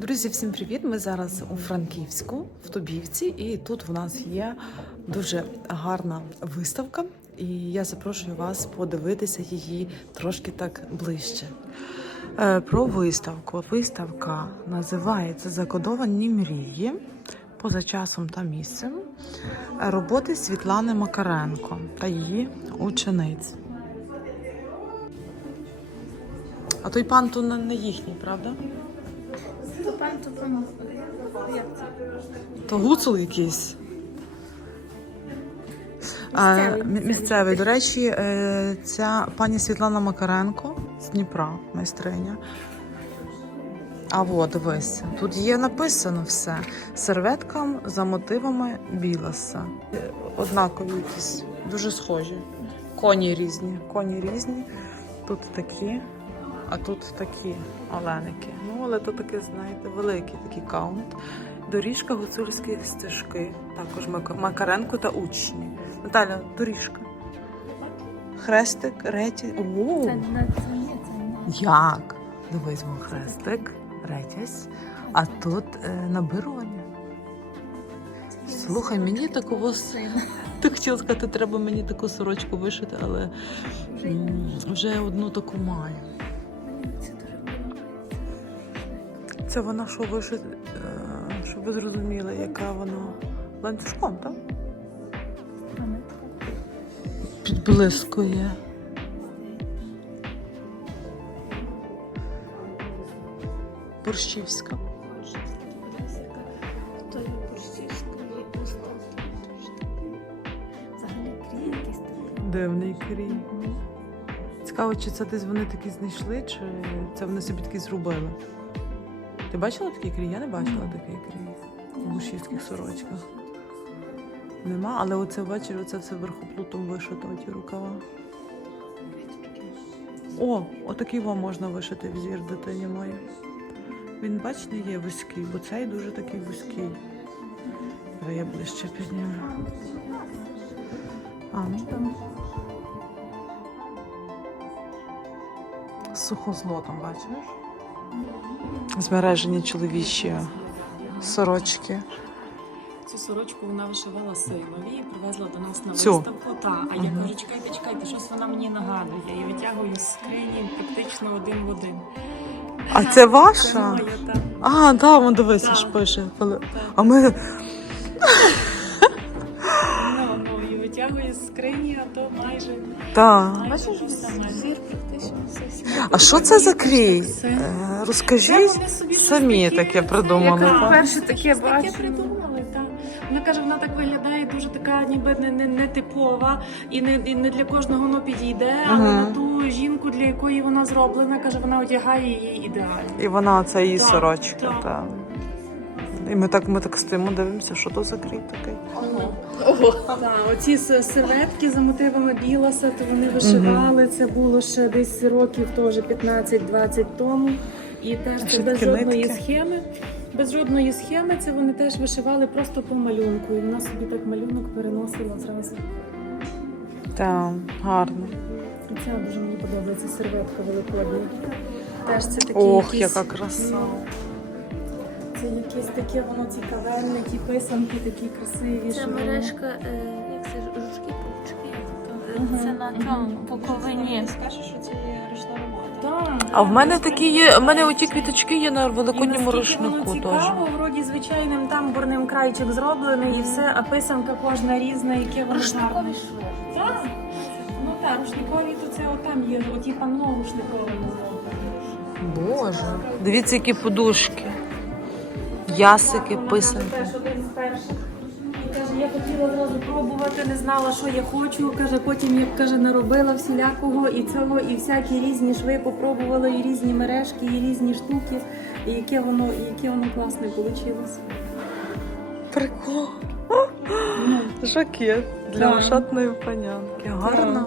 Друзі, всім привіт! Ми зараз у Франківську, в Тобівці, і тут в нас є дуже гарна виставка. І я запрошую вас подивитися її трошки так ближче. Е, Про виставку. Виставка називається Закодовані мрії поза часом та місцем. Роботи Світлани Макаренко та її учениць. А той пан то не їхній, правда? То пан. Як це? То гуцул якийсь. А, Місцевий. місцевий. До речі, е, ця пані Світлана Макаренко з Дніпра, майстриня. А от, дивись, тут є написано все. Серветка за мотивами біласа. Однакові якісь, дуже схожі. Коні різні. Коні різні. Тут такі, а тут такі оленики. Ну, але то таке, знаєте, великий такий каунт. Доріжка гуцульські стежки. Також Макаренко та учні. Наталя, доріжка. Хрестик, реті. О, Це це як? Дивись, мов хрестик, ретязь, а тут е, набирання. Слухай, мені такого ти хотіла сказати, треба мені таку сорочку вишити, але вже одну таку маю. Це вона що вишит, е, щоб ви зрозуміли, яка вона ланцюжком, так? Підблискує. Борщівська. Дивний крій. Цікаво, чи це десь вони такі знайшли, чи це вони собі такі зробили. Ти бачила такий крій? Я не бачила такий крій в борщівських сорочках. Нема, але оце бачиш, оце все верхоплутом вишито, ті рукава. О, отакий вам можна вишити взір дитині моїй. Він, бач, не є вузький, бо цей дуже такий вузький. Я ближче підніму. А, ну там. З сухозлотом, бачиш? Збережені чоловічі сорочки. Цю сорочку вона вишивала синові і привезла до нас на Цю? виставку. Та, а я кажу, чекайте, чекайте, щось вона мені нагадує. І витягую з скрині практично один в один. А це Це ваша? моя та. А, да, вон дивися, Так. ж пише. Коли- А ми. Ну, ну, і витягую з скрині, а то майже. Так. майже Бачиш, А що це за крій? Це- Е, Розкажіть. самі таке придумали, Яка так? Перше таке бачу. придумали, так. Вона каже, вона так виглядає дуже така, ніби не, не, не типова, і не, і не для кожного воно підійде, але Мгм. на ту жінку, для якої вона зроблена, каже, вона одягає її ідеально. І вона оце її Так, сорочка. так. Так. І ми так, ми так стоїмо, дивимося, що то за крій такий. Так, оці с- серветки за мотивами біласа, то вони вишивали. Це було ще десь років теж 15-20 тому. І теж це ще без такі жодної нитки. схеми. Без жодної схеми це вони теж вишивали просто по малюнку. І вона собі так малюнок переносила зразу. Так, гарно. І Ця дуже мені подобається серветка великодня. Теж це такі Ох, якісь, яка краса. Це якісь таке, воно цікавенне, ті писанки такі красиві. Це мережка, е, як це, жучки, павучки. е, Це на цьому боковині. Скажеш, що це є ручна робота. Так, А в мене такі є, в мене оті квіточки є на великодньому рушнику теж. цікаво, вроді звичайним тамбурним крайчик зроблений і все, а писанка кожна різна, яке воно Рушникові гарне. Так, ну так, рушникові то це отам є, оті панно рушникові зроблені. Боже. Дивіться, які подушки. Ясики, писанки. Каже, я хотіла зразу пробувати, не знала, що я хочу. Каже, потім як каже, наробила всілякого і цього, і всякі різні шви попробувала, і різні мережки, і різні штуки, і яке воно, і яке воно класне вийшло. Прикол. Ну, Жакет для Так. ошатної панянки. Гарно.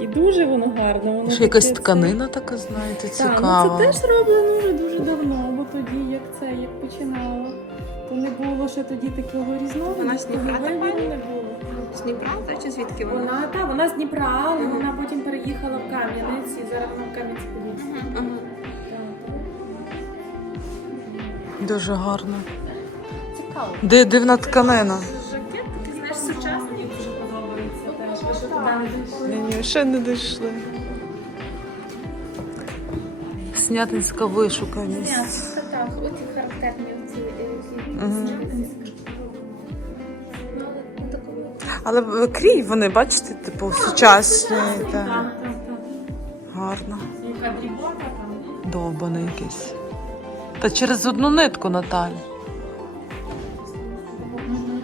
І дуже воно гарно. Воно Ще якась тканина така, знаєте, Так, цікава. ну це теж роблено вже дуже давно, тоді, як це, як починала, то не було ще тоді такого різного. Вона з Дніпра, не було. З Дніпра, та чи звідки вона? Вона та вона з Дніпра, але вона потім переїхала в Кам'янець і зараз вона в Кам'янці подільській. Дуже гарно. Цікаво. Ди- Дивна тканина. Жакет такий, знаєш, сучасний дуже подобається теж. Ви що туди не дійшли? Ні, ні, ще не дійшли. Снятинська вишуканість. Але крій вони, бачите, типу, сучасні. Так, Та. так, так. Гарно. Довбаний якийсь. Та через одну нитку, Наталь.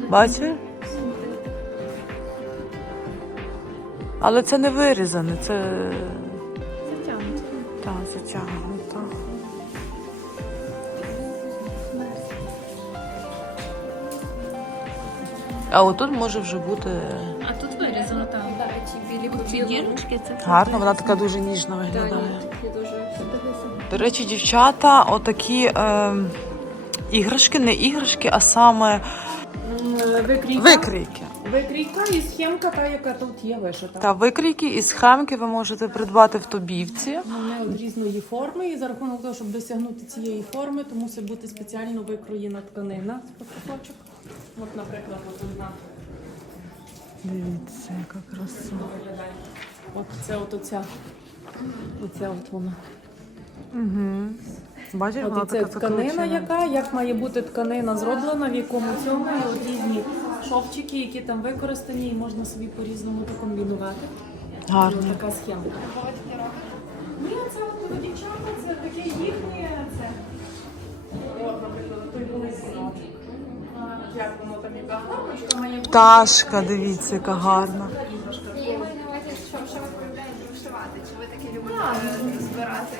Бачиш? Але це не вирізане, це Затягнуто. та, затягнуто. А отут може вже бути А тут вирізано там. Ці білі це гарно, вона така дуже ніжно виглядає. такі дуже До речі, дівчата, отакі е, іграшки, не іграшки, а саме Викрійка. викрійки. Викрійка і схемка, та, яка тут є вишита. Та викрійки і схемки ви можете придбати в тобівці. Вони різної форми, і за рахунок того, щоб досягнути цієї форми, то мусить бути спеціально викроєна тканина з. От, наприклад, от одна Дивіться, яка краса. От це от оця. Оця от вона. Угу. Бачиш, вона От і це така тканина, закручена. яка, як має бути тканина зроблена, в якому цьому, і от різні шовчики, які там використані, і можна собі по-різному комбінувати. Гарно. Така схема. Ні, це от дівчата, це таке їхнє. Це. От, наприклад, той були. Як воно там яка лампочка має бути. Пташка, дивіться, яка гарна. Я маю на що, що ви полюбляєте вишивати? Чи ви таке любите збирати?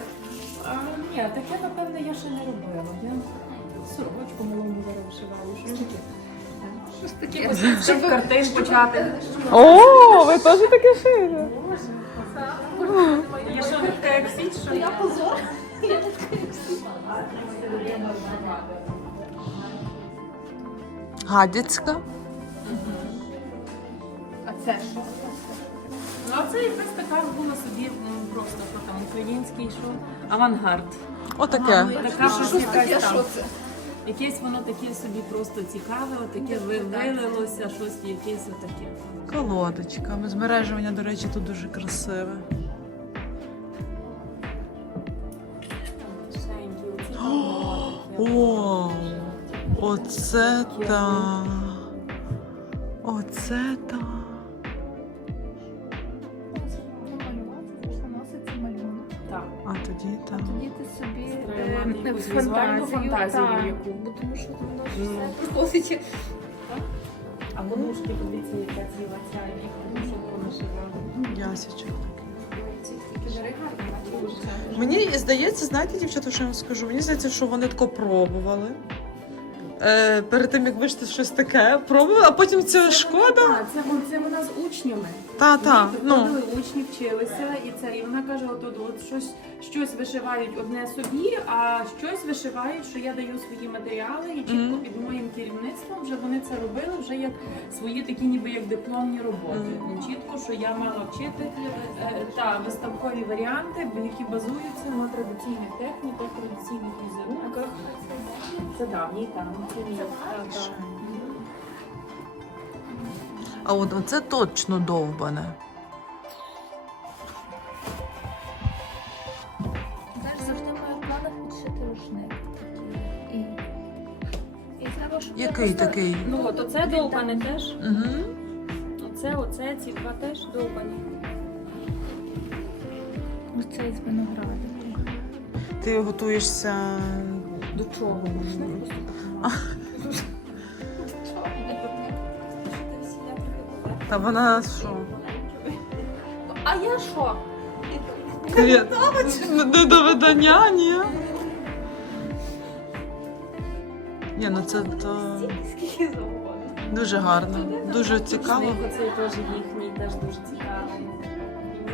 А, ні, таке, напевне, я ще не робила. Я сорочку малому зараз вишивала. Щось таке. Щось таке. Щоб картин почати. О, ви теж таке шире. Я що, така як січ, що я позор. Гадяцька. А це що? Ну, а це якась така була собі м, просто що там український, що авангард. Отаке. Така щось якась там. що це? Якесь воно таке собі просто цікаве, отаке ви- вилилося, щось якесь отаке. Колодочка. Змережування, до речі, тут дуже красиве. Кишеньки, оці. О, оце та. Оце та. А тоді та. Тоді ти собі е, візуальну фантазію яку. Бо тому що воно ж Ну. все проходить. А подушки, подивіться, яка ціла ця, і подушок понашивали. Ясічок. Мені здається, знаєте, дівчата, що я вам скажу? Мені здається, що вони тако пробували. Е, перед тим, як вишити щось таке, пробували, а потім це шкода. Так, це, це вона з учнями. Та, та, ну. приходили, учні вчилися, і це і вона каже: от, от, от щось, щось вишивають одне собі, а щось вишивають, що я даю свої матеріали, і чітко Мгм. під моїм керівництвом вже вони це робили, вже як свої такі, ніби як дипломні роботи. Мгм. Чітко, що я мала вчити е, та виставкові варіанти, які базуються на традиційних техніках, традиційних. Це давній там. Це. А от оце точно довбане. Знаєш, завжди маю в планах відшити рушник. І, і треба, Який просто- такий? Ну от оце довбане теж. Угу. Оце, оце, ці два теж довбані. Оцей з винограду. Ти готуєшся. До чого? Та вона що? А я що? Привіт. Не до видання, ні. Ні, ну це то Скільки завгодно. дуже гарно, дуже цікаво. Цей теж їхній, теж дуже цікавий.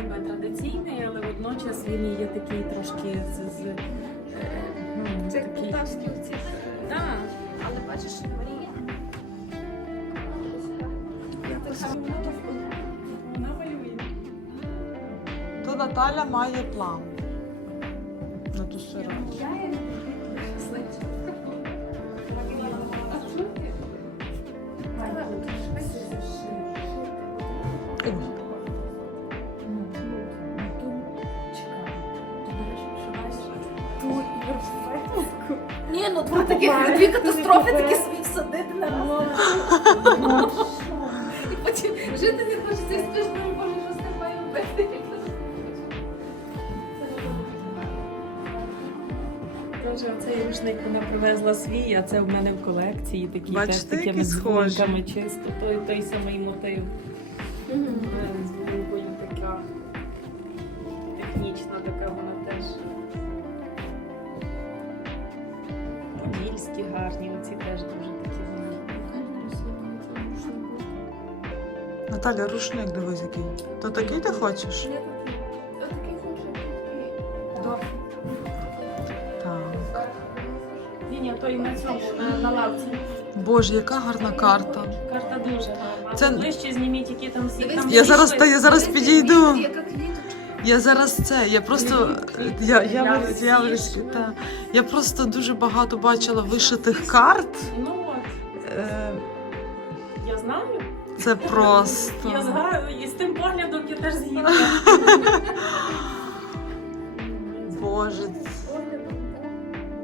Ніби традиційний, але водночас він є такий трошки з. з Це полтавські оці. Так. Але бачиш, Марія. Вона малює. То Наталя має план катастрофи такі собі всадити на голову. І потім жити не хочеться і скажеш, ну боже, що з ним маю робити. Боже, оцей рушник вона привезла свій, а це в мене в колекції такі Бачите, теж такими які схожі. чисто. Той, той самий мотив. Наталя, рушник дивись який. То такий ти хочеш? Я такий, я такий хочу, такий. Добре. Так. Ні, ні, той на цьому, на, на лавці. Боже, яка гарна карта. Карта дуже гарна. Це- Це... Ближче зніміть, які там всі. Там Я всі зараз щось. та я зараз підійду. Яка квіточка. Я зараз це. Я просто я, я, ляли, виріс- я, та. я просто дуже багато бачила вишитих карт. Ну от, Е, я знаю. Це просто. Я знаю, і з тим поглядом я теж згідна. Боже,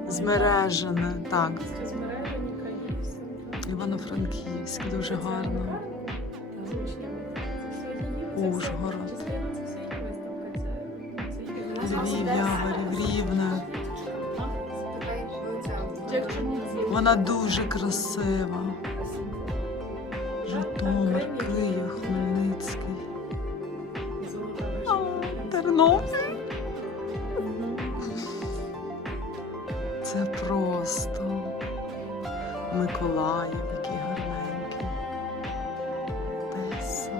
змережене. Так. Івано-Франківськ, дуже гарно. Ужгород. Львів, Яворів, Рівне. Вона дуже красива. Житомир, Київ, Хмельницький. Тернопіль. Це просто Миколаїв, який гарненький. Одеса.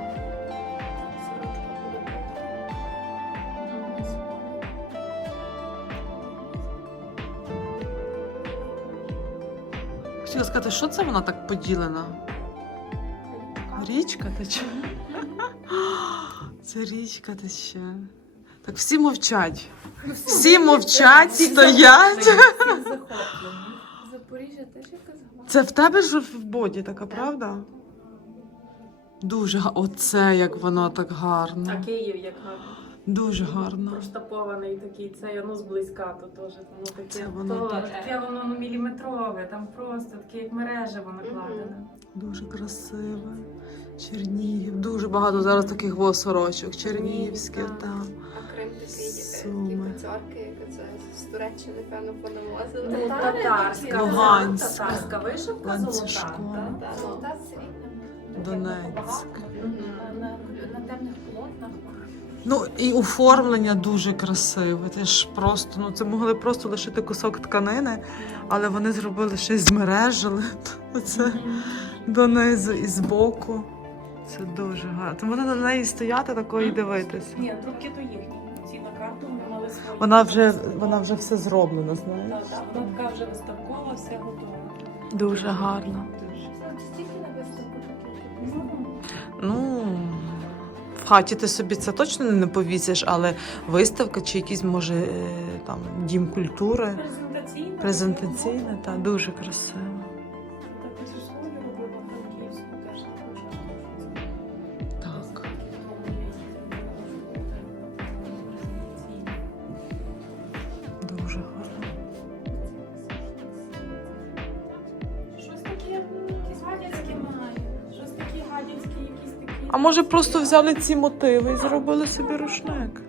Хотіла сказати, що це вона так поділена? Річка тече. Це річка тече. Так всі мовчать. Всі мовчать, стоять. Запоріжжя теж якась. Це в тебе ж в боді така, правда? Дуже га- оце як воно так гарно. А Київ як гарно. Дуже гарно. Проштапований такий, це ну зблизька то теж. Воно таке, Це воно то, так. таке воно ну, міліметрове, там просто таке як мережево накладене. Дуже красиве. Чернігів. Дуже багато зараз таких во сорочок. Чернігівських, так. так. А Крим такий, е, Суми. ті працьорки, як це з Туреччини, певно, Ну, понавозили. Татари татарська. Луганська. татарська вишивка золота. та, та. Золота срібна. Донецьк. На, на, на темних полотнах. Ну і оформлення дуже красиве. Це ж просто, ну це могли просто лишити кусок тканини, але вони зробили щось змережили. Оце донизу і збоку. Це дуже гарно. Тому на неї стояти такою і дивитися. Ні, трубки то їхні. Ці на карту вони мали свої. Вона вже вона вже все зроблена, знаєш. Так, так, вона така вже виставкова, все готова. Дуже гарно. Це стільки на виставку таких. Ну в хаті ти собі це точно не повісиш, але виставка чи якийсь може е, там дім культури. Презентаційна. Презентаційна та дуже красиво. Може просто взяли ці мотиви і зробили собі рушник?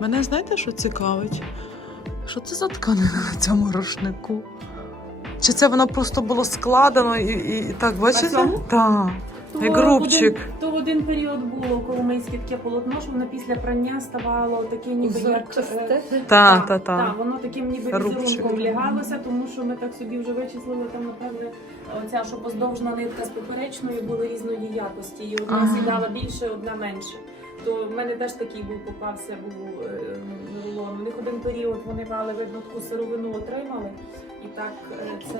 Мене знаєте, що цікавить? Що це за тканина на цьому рушнику? Чи це воно просто було складено і, і, і так, бачите? Так. То Як рубчик. Один, то один період було коломийське таке полотно, що воно після прання ставало таке ніби як... е, Та, та, Так, та. воно таким ніби Рубчик. візерунком лягалося, тому що ми так собі вже вичислили там, напевне, оця, що поздовжна нитка з поперечною були різної якості. І одна Ага. сідала більше, одна менше. То в мене теж такий був попався, був е, рулон. У них один період вони мали видно таку сировину отримали. І так е, це.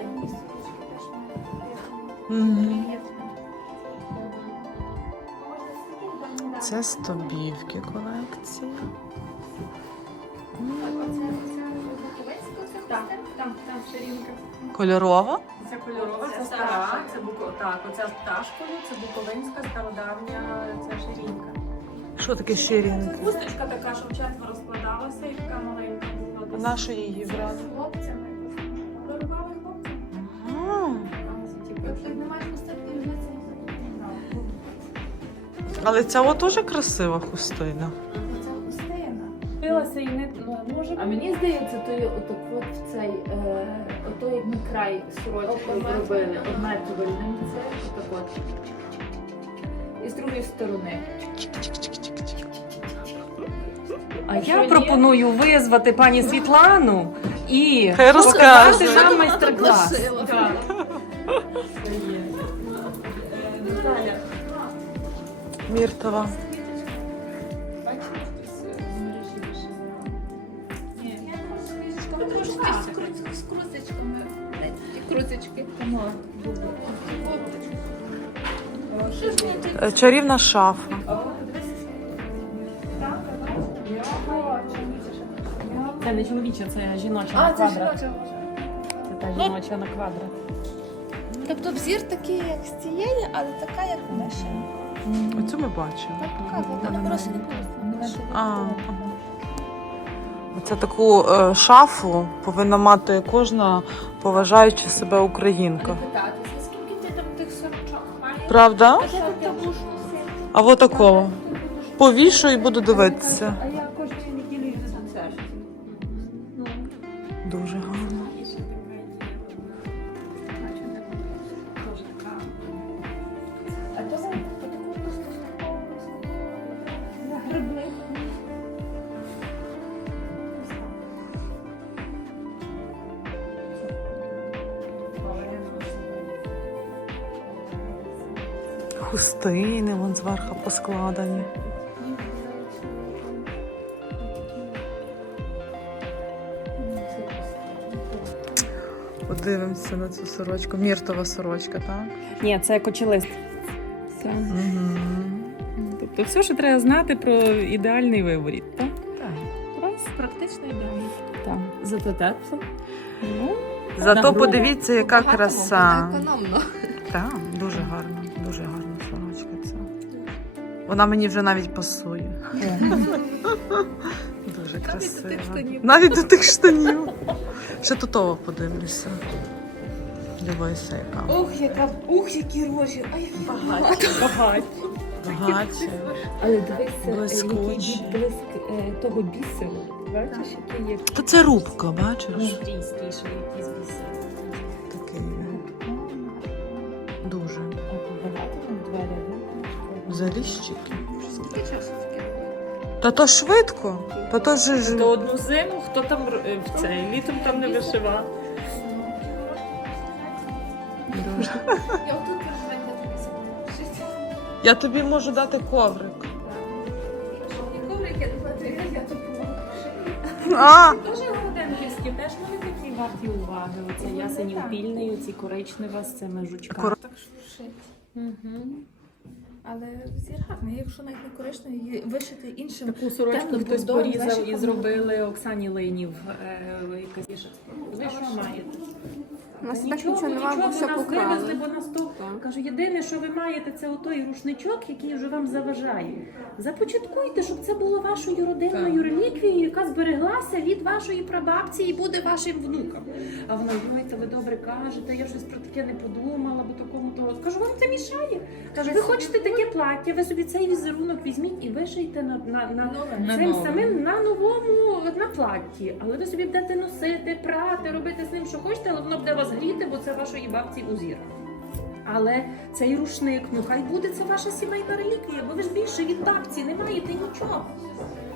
Мгм. Це стобівки колекції. Кольорова. Це кольорова, це стара, це буко... так, оця з пташкою, це буковинська стародавня ця ширинка. Що таке ширінг? Хусточка така, щоб четверо складалася, і така маленька була. На що її брати? З хлопцями. Дорогавих хлопців. Ага. Тобто не маєш достатньо різниці. Але ця от теж красива хустина. Це хустина. Билася і не ну, може. А мені здається, то є отак от в цей, е, ото як ми край сорочки робили, обметувальним, це отак от. І з другої сторони. А я пропоную визвати пані Світлану і Хай розкаже. показати нам майстер-клас. Так. Мені тут? Е, Чарівна шафа. Це не чоловіча, це жіноча А, на це квадрат. жіноча. Це та жіноча на квадрат. Тобто взір такий, як з цієї, але така, як вона ще. Оцю ми просто. А. Оце таку е, шафу повинна мати кожна поважаюча себе українка. Питатися, скільки ти там тих сорочок маєш? Правда? А я тут таку ж носила. А от такого. Повішу і буду дивитися. Хустини вон зверху поскладені. Подивимося на цю сорочку. Міртова сорочка, так? Ні, це кочелист. Угу. Тобто все, що треба знати про ідеальний виворіт, так? Так. Раз. Практично ідеально. Так. Зато тепло. Ну, Зато подивіться, яка краса. Економно. Так, дуже Вона мені вже навіть пасує. Дуже до тих штанів. Навіть до тих штанів. Ще до того подивлюся. Дивися, яка. Ух, яка, ух, які рожі. Ай, багаті. Багаті. Багаті. Але дивися, е, який відблиск е, того бісеру. Бачиш, який є Та це рубка, бачиш? Стрійськіший якийсь бісер. Заліщики. Скільки часу таке? Та то швидко. Та то ж. То одну зиму, хто там е, в цей літом там не вишивав. Я отут запишіть. Я тобі можу дати коврик. І коврик я доплатила, я тут. А! Дуже городенківські, теж вони такі варті уваги. Оце ясенів пільний, оці коричнева з цими жучками. Кор- Так шуршить. Угу. Але зір гарний, якщо навіть не коричневий, її вишити іншим. Таку сорочку Темно хтось бордовим, порізав і зробили Оксані Линів. Е, якась. Ви що маєте? У нас Та так нічого нема, бо все нас покрали. вивезли, бо нас то кажу, єдине, що ви маєте, це отой рушничок, який вже вам заважає. Започаткуйте, щоб це було вашою родинною реліквією, яка збереглася від вашої прабабці і буде вашим внукам. А вона ой, та ви добре кажете, я щось про таке не подумала, бо такому того. Кажу, вам це мішає. Кажу, ви хочете таке плаття, ви собі цей візерунок візьміть і вишийте на, на, на, Нове. цим самим на новому на платті. Але ви собі будете носити, прати, робити з ним, що хочете, але воно буде вас гріти, бо це вашої бабці узір. Але цей рушник, ну хай буде це ваша сімейна реліквія, бо ви ж більше від бабці не маєте нічого.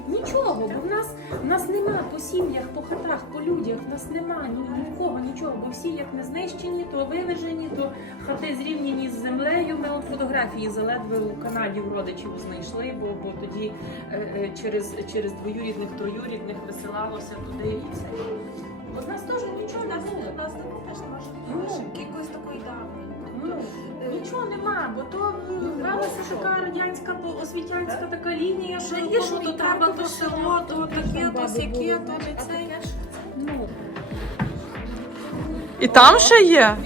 Нічого, бо в нас, в нас нема по сім'ях, по хатах, по людях, в нас нема ні, в кого нічого, бо всі як не знищені, то вивежені, то хати зрівняні з землею. Ми от фотографії заледве у каналі у родичів знайшли, бо, бо тоді е, е, через, через двоюрідних, троюрідних висилалося туди і все. Бо з нас теж нічого не було. Нічого нема, бо то е, велася така радянська освітянська така лінія, що Ще є, що то треба, то село, то таке, то сяке, то не це. Ну, І там ще є?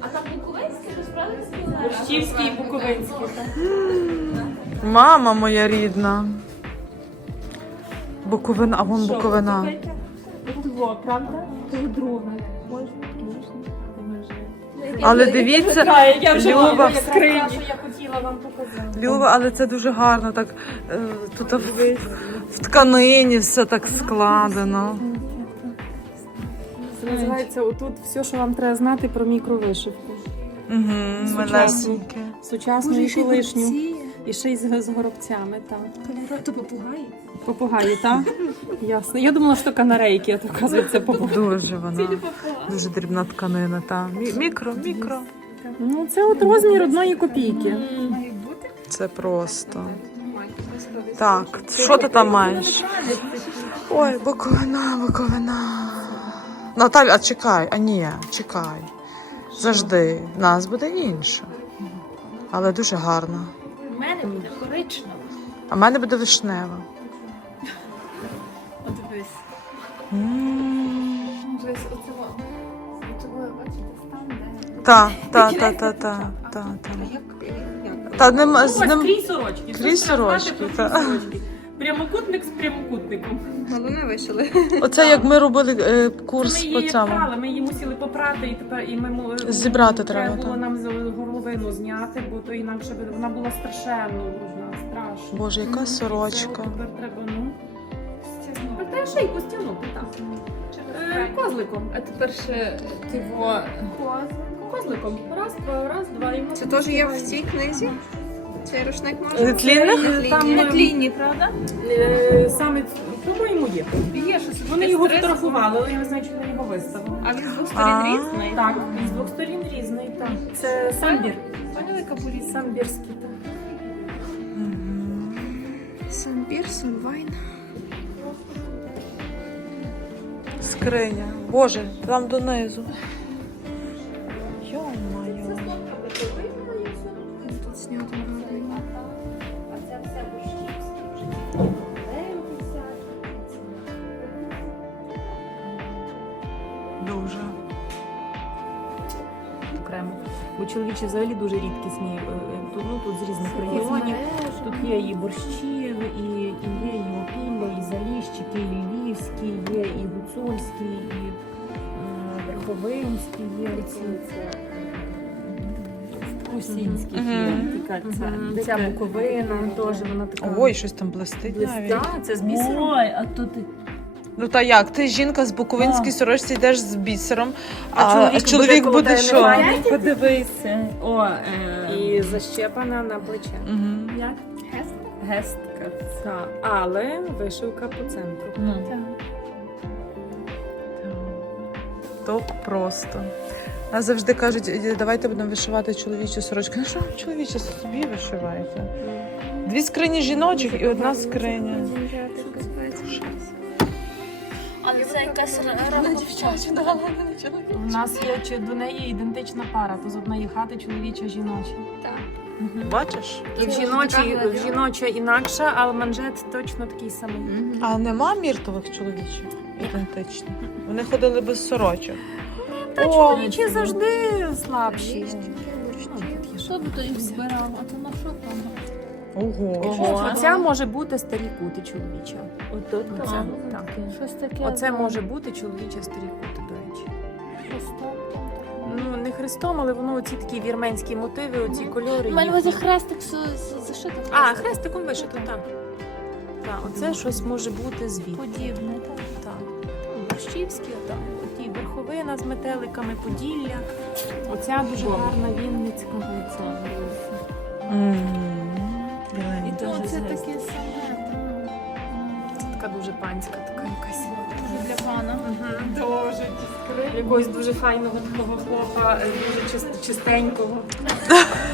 А там Буковинське, ви справді? Борщівський і Буковинський. Мама моя рідна. Буковина, а вон Буковина. Во, правда? Це друга. Але дивіться, Так, я вже Люба. в скрині. те, що я хотіла вам показати. Люба, але це дуже гарно. Так е, тут в, в тканині все так складено. Це називається отут все, що вам треба знати про мікровишивку. Угу, Сучасні. малесеньке. Сучасну і колишню. І ще й з, з горобцями, так. То попугаї? Попугаї, так? Ясно. Я думала, що канарейки, а то оказується попугаї. Дуже вона. Дуже дрібна тканина. Та. Мі- Мікро, мікро. Ну, це от розмір одної копійки. Це просто. Так, що ти там маєш? Ой, Буковина, Буковина. Наталя, а чекай, а ні, чекай. Завжди. Нас буде інше. Але дуже гарно. У мене буде коричнево. А в мене буде вишнева. От дивись. оце Дивись, Оце Оцього, бачите, стан, де... Та, та, та, та, та, та, та. Та нема з ним. крізь сорочки. Крізь сорочки, та. Прямокутник з прямокутником. Головне вишили. Оце як ми робили е, Ми курс по її цьому. прали, ми її мусили попрати, і тепер і ми мо- Зібрати треба, було так. нам з горловину зняти, бо то інакше би вона була страшенно брудна, страшно. Боже, яка Це сорочка. тепер треба, ну. А те шийку стягнути, так. Е, Козликом. А тепер ще тиво. Козликом. Раз, два, раз, два. І ми Це теж є в цій книзі? Цей рушник може? Тлінних? Там На е, правда? е, саме, по-моєму, є. Є щось. Вони його фотографували, але я не знаю, чи вони його виставили. А він з двох А. сторін різний? Так, з двох сторін різний, так. Це самбір. Поняли, капурі? Самбірський, так. Самбір, Сульвайн. Скриня. Боже, там донизу. Бо взагалі дуже рідкісні. е, е, Тут, ну, тут з різних регіонів. Тут є і борщів, і, і є і опілля, і заліщики, і львівські, є і гуцульські, і верховинські, є Мгм. є. Така ця, ця буковина теж вона така. Ой, щось там блистить навіть. Так, це з бісером. Ой, а тут Ну та як? Ти жінка з буковинській сорочці йдеш з бісером, а, А чоловік чоловік, буде буде що? подивися. О, е, І защепана на плече. Угу. як? Гест? Гестка. Так, але вишивка по центру. Ну. То просто. Нас завжди кажуть, «Е, давайте будемо вишивати чоловічу сорочку. Ну що ви чоловічі собі вишиваєте? Дві скрині жіночих і одна скриня. Але це якась раховча. У нас є чи до неї ідентична пара, то з одної хати чоловіча жіноча. Бачиш? І в жіночій, в жіноча інакша, але манжет точно такий самий. А нема міртових чоловічих ідентичних. Вони ходили без сорочок. Та О, чоловічі завжди слабші. Що би то їх збирав? А то на що там? Ого. Ого. Оця може бути старі кути чоловіча. Отут Оце, так. Щось таке. Оце може бути чоловіча старі кути, до речі. Ну, не хрестом, але воно оці такі вірменські мотиви, оці кольори. У мене возі хрестик зашито. А, хрестиком вишито, так. Так, оце щось може бути звідти. Подібне, так. Так. Борщівські, так. Оті верховина з метеликами, Поділля. Оця дуже гарна Вінницька. Оця. Дуже це таке саме. Це така дуже панська така якась. Дуже для пана. Дуже Якогось дуже файного такого хлопа, дуже чис- чистенького.